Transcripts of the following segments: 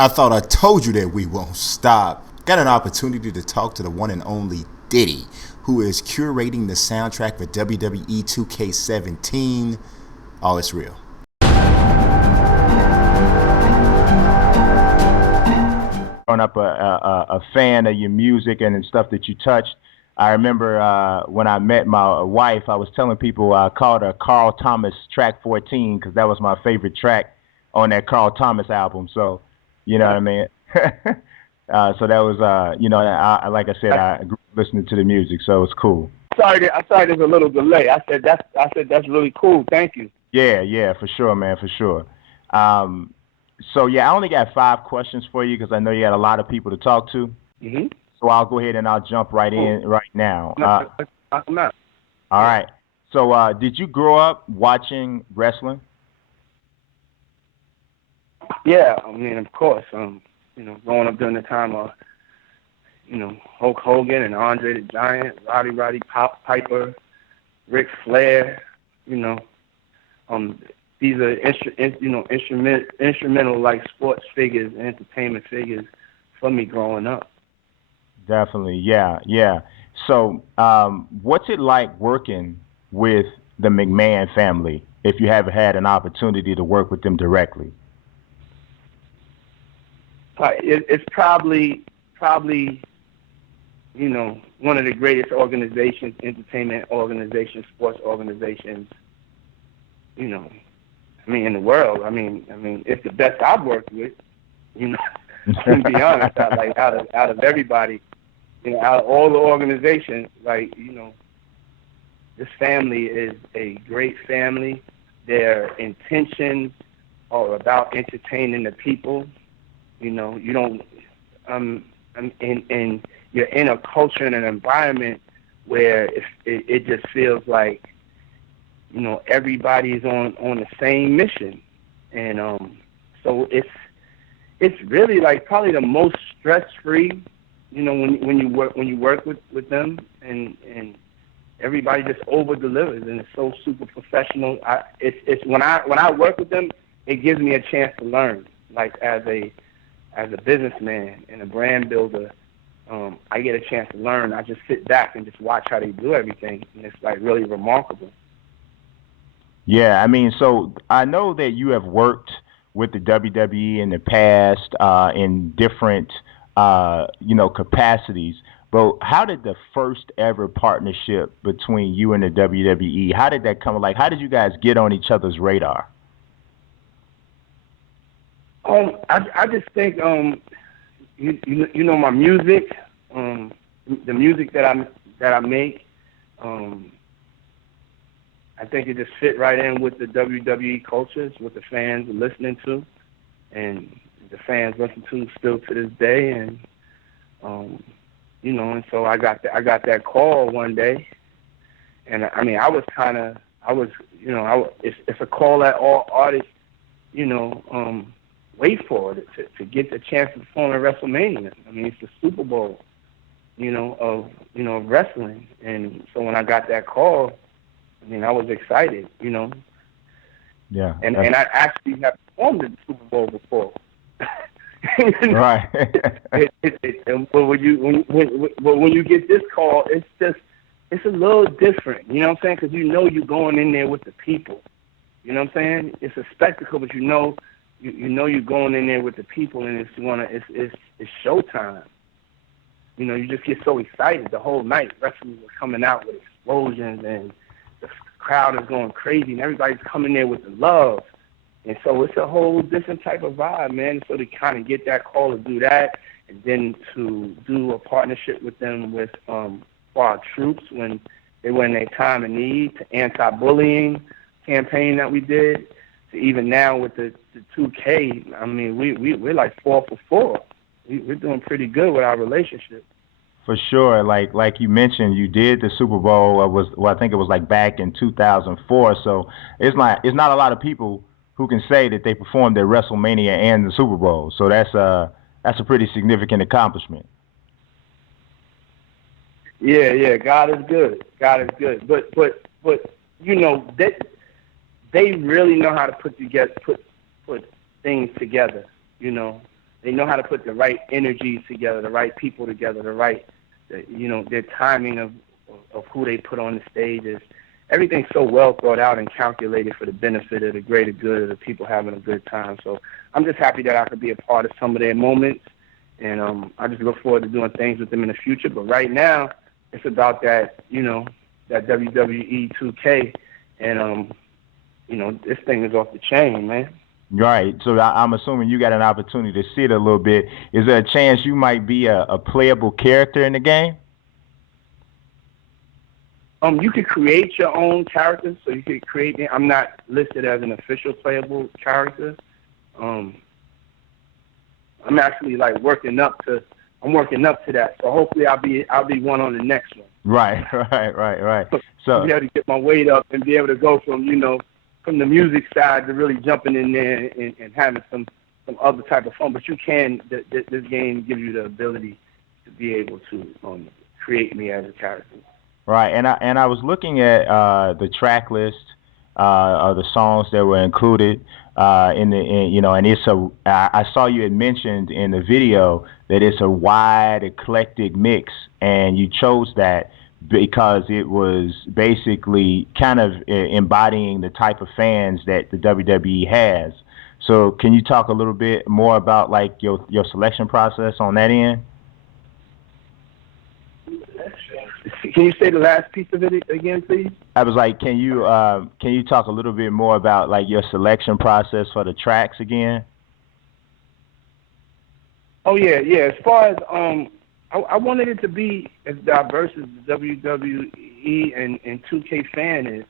I thought I told you that we won't stop. Got an opportunity to talk to the one and only Diddy, who is curating the soundtrack for WWE 2K17. Oh, it's real. Growing up a fan of your music and stuff that you touched, I remember when I met my wife, I was telling people I called her Carl Thomas Track 14 because that was my favorite track on that Carl Thomas album. So, you know what I mean? So that was, like I said, I grew up listening to the music, so it's cool. Sorry, there's a little delay. I said that's really cool. Thank you. Yeah, for sure, man, for sure. So yeah, I only got 5 questions for you because I know you got a lot of people to talk to. Mhm. So I'll go ahead and I'll jump right in right now. No. All right. So did you grow up watching wrestling? Yeah, I mean, of course. Growing up during the time of, Hulk Hogan and Andre the Giant, Roddy Piper, Ric Flair, these are instrumental like sports figures, entertainment figures for me growing up. Definitely, yeah. So, what's it like working with the McMahon family if you haven't had an opportunity to work with them directly? It's probably one of the greatest organizations, entertainment organizations, sports organizations, in the world. I mean, it's the best I've worked with. To be honest, out of everybody, out of all the organizations, this family is a great family. Their intentions are about entertaining the people. You don't, and you're in a culture and an environment where it just feels like, everybody's on the same mission, and so it's really like probably the most stress free, when you work with them, and everybody just over delivers, and it's so super professional. It's when I work with them, it gives me a chance to learn, like as a businessman and a brand builder. I get a chance to learn. I just sit back and just watch how they do everything, and it's like really remarkable. Yeah, I mean, so I know that you have worked with the WWE in the past in different, capacities. But how did the first ever partnership between you and the WWE? How did that come? Like, how did you guys get on each other's radar? I just think my music, the music that I make. I think it just fit right in with the WWE cultures, what the fans are listening to, and the fans listen to still to this day. And and so I got that call one day, and I mean it's a call that all artists wait for to get the chance to perform at WrestleMania. I mean, it's the Super Bowl, of wrestling, and so when I got that call, I mean, I was excited, Yeah. And I actually have performed in the Super Bowl before. Right. But when you get this call, it's a little different. You know what I'm saying? Because you're going in there with the people. You know what I'm saying? It's a spectacle, but you're going in there with the people, and it's showtime. You just get so excited the whole night. Wrestlers are coming out with explosions, and the crowd is going crazy, and everybody's coming there with the love. And so it's a whole different type of vibe, man. So to kind of get that call to do that, and then to do a partnership with them for our troops when they were in their time of need, to anti-bullying campaign that we did, to even now with the 2K. I mean, we're like 4 for 4. We're doing pretty good with our relationship. For sure, like you mentioned, you did the Super Bowl. I think it was like back in 2004. So it's not a lot of people who can say that they performed at WrestleMania and the Super Bowl. So that's a pretty significant accomplishment. Yeah. God is good. But they really know how to put things together. They know how to put the right energies together, the right people together, their timing of who they put on the stage is. Everything's so well thought out and calculated for the benefit of the greater good of the people having a good time. So I'm just happy that I could be a part of some of their moments, and I just look forward to doing things with them in the future. But right now, it's about that, that WWE 2K, and this thing is off the chain, man. Right. So I'm assuming you got an opportunity to see it a little bit. Is there a chance you might be a playable character in the game? You could create your own characters, so you could create. I'm not listed as an official playable character. I'm actually working up to that. So hopefully I'll be one on the next one. Right. So be able to get my weight up and be able to go from the music side to really jumping in there and having some other type of fun. But this game gives you the ability to be able to create me as a character. Right, and I was looking at the track list of the songs that were included and I saw you had mentioned in the video that it's a wide eclectic mix, and you chose that because it was basically kind of embodying the type of fans that the WWE has. So can you talk a little bit more about your selection process on that end? Can you say the last piece of it again, please? I was like, can you talk a little bit more about your selection process for the tracks again? Oh yeah. As far as I wanted it to be as diverse as the WWE and 2K fan is.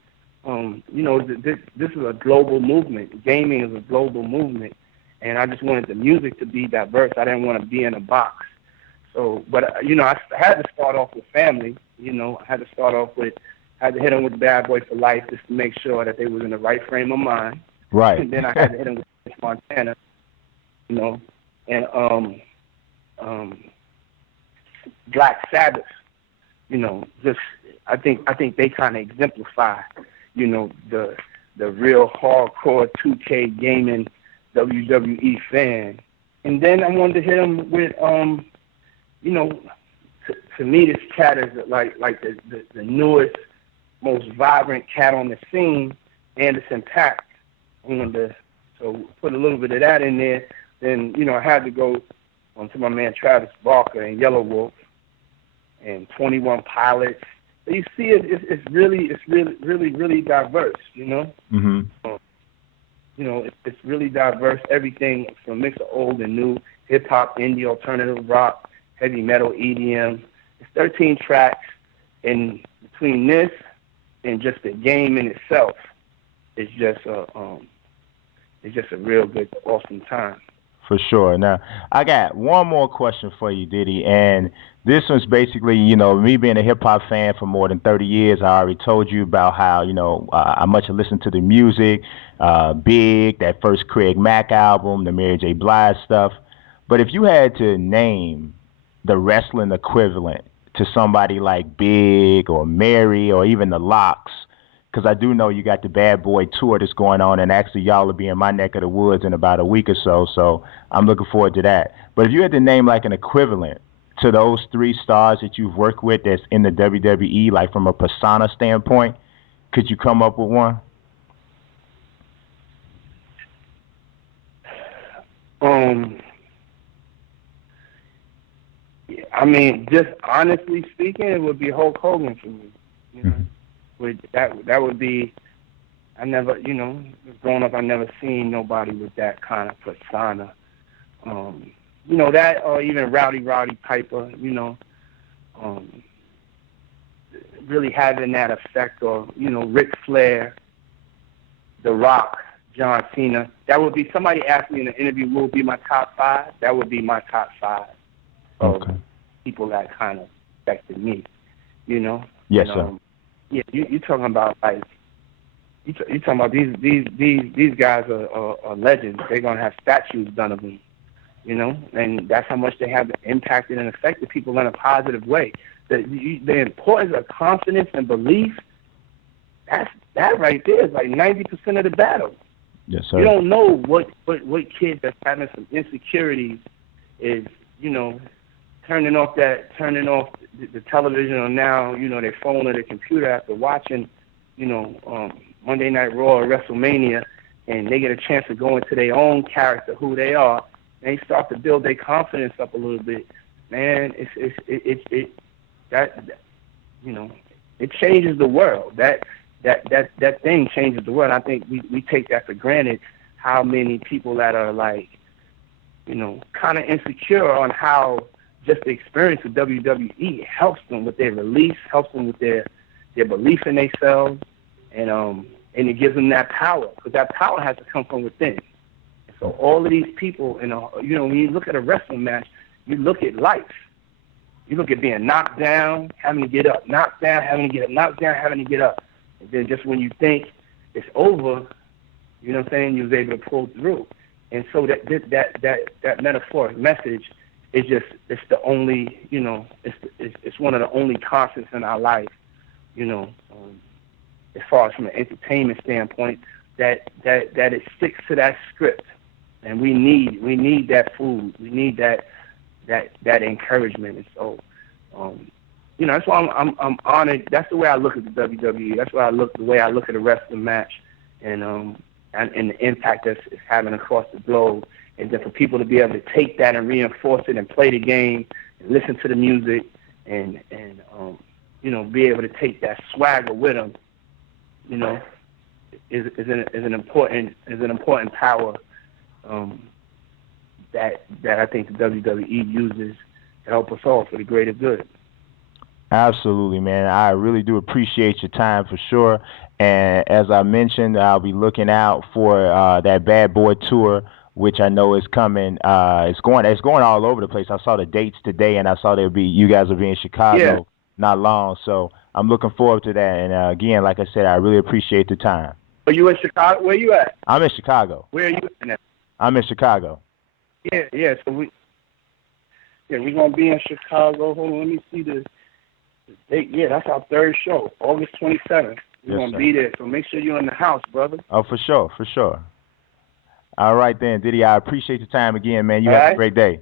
This is a global movement. Gaming is a global movement, and I just wanted the music to be diverse. I didn't want to be in a box. So, but I had to start off with family. I had to hit them with Bad Boy for Life just to make sure that they was in the right frame of mind. Right. And then I had to hit them with Montana, and Black Sabbath. I think they kind of exemplify, the real hardcore 2K gaming WWE fan. And then I wanted to hit them with to me, this cat is like the newest, most vibrant cat on the scene, Anderson .Paak. I wanted to put a little bit of that in there. Then I had to go to my man Travis Barker and Yellow Wolf and 21 Pilots. So you see, it's really diverse. Mm-hmm. It's really diverse. Everything from mix of old and new, hip hop, indie, alternative rock, heavy metal, EDM. It's 13 tracks, and between this and just the game in itself, it's just a real good, awesome time. For sure. Now, I got one more question for you, Diddy, and this one's basically, me being a hip-hop fan for more than 30 years, I already told you about how, how much I listen to the music, Big, that first Craig Mack album, the Mary J. Blige stuff. But if you had to name the wrestling equivalent to somebody like Big or Mary or even the Locks, because I do know you got the Bad Boy tour that's going on, and actually y'all will be in my neck of the woods in about a week or so I'm looking forward to that. But if you had to name an equivalent to those three stars that you've worked with that's in the WWE, from a persona standpoint, could you come up with one? I mean, just honestly speaking, it would be Hulk Hogan for me. That would be. I never, growing up, I never seen nobody with that kind of persona. That or even Rowdy Piper. Really having that effect, or Ric Flair, The Rock, John Cena. That would be, somebody asked me in an interview, what would be my top 5? That would be my top 5. Okay. People that kind of affected me, Yes, sir. Yeah, you talking about you talking about these guys are legends. They're gonna have statues done of them, and that's how much they have impacted and affected people in a positive way. The importance of confidence and belief, that right there is 90% of the battle. Yes, sir. You don't know what kid that's having some insecurities is, turning off the television or now, their phone or their computer after watching, Monday Night Raw or WrestleMania, and they get a chance to go into their own character, who they are, and they start to build their confidence up a little bit. Man, it changes the world. That thing changes the world. I think we take that for granted. How many people that are like, kind of insecure on how just the experience of WWE helps them with their release, helps them with their belief in themselves, and it gives them that power, because that power has to come from within. So all of these people, when you look at a wrestling match, you look at life. You look at being knocked down, having to get up, knocked down, having to get up, knocked down, having to get up. And then just when you think it's over, you know what I'm saying, you was able to pull through. And so that metaphoric message is just, it's the only, it's one of the only constants in our life, as far as from an entertainment standpoint, that it sticks to that script. And we need that food. We need that encouragement. And so, that's why I'm honored. That's the way I look at the WWE. That's the way I look at a wrestling match, and the impact that it's having across the globe. And then for people to be able to take that and reinforce it and play the game and listen to the music and be able to take that swagger with them, is an important power that I think the WWE uses to help us all for the greater good. Absolutely, man. I really do appreciate your time for sure. And as I mentioned, I'll be looking out for that Bad Boy tour, which I know is coming. It's going all over the place. I saw the dates today, and I saw you guys will be in Chicago not long. So I'm looking forward to that. And again, like I said, I really appreciate the time. Are you in Chicago? Where you at? I'm in Chicago. Where are you at? I'm in Chicago. Yeah. So we're gonna be in Chicago. Hold on, let me see the date. Yeah, that's our third show, August 27th. We're gonna be there, so make sure you're in the house, brother. Oh, for sure. All right then, Diddy. I appreciate the time again, man. You have a great day.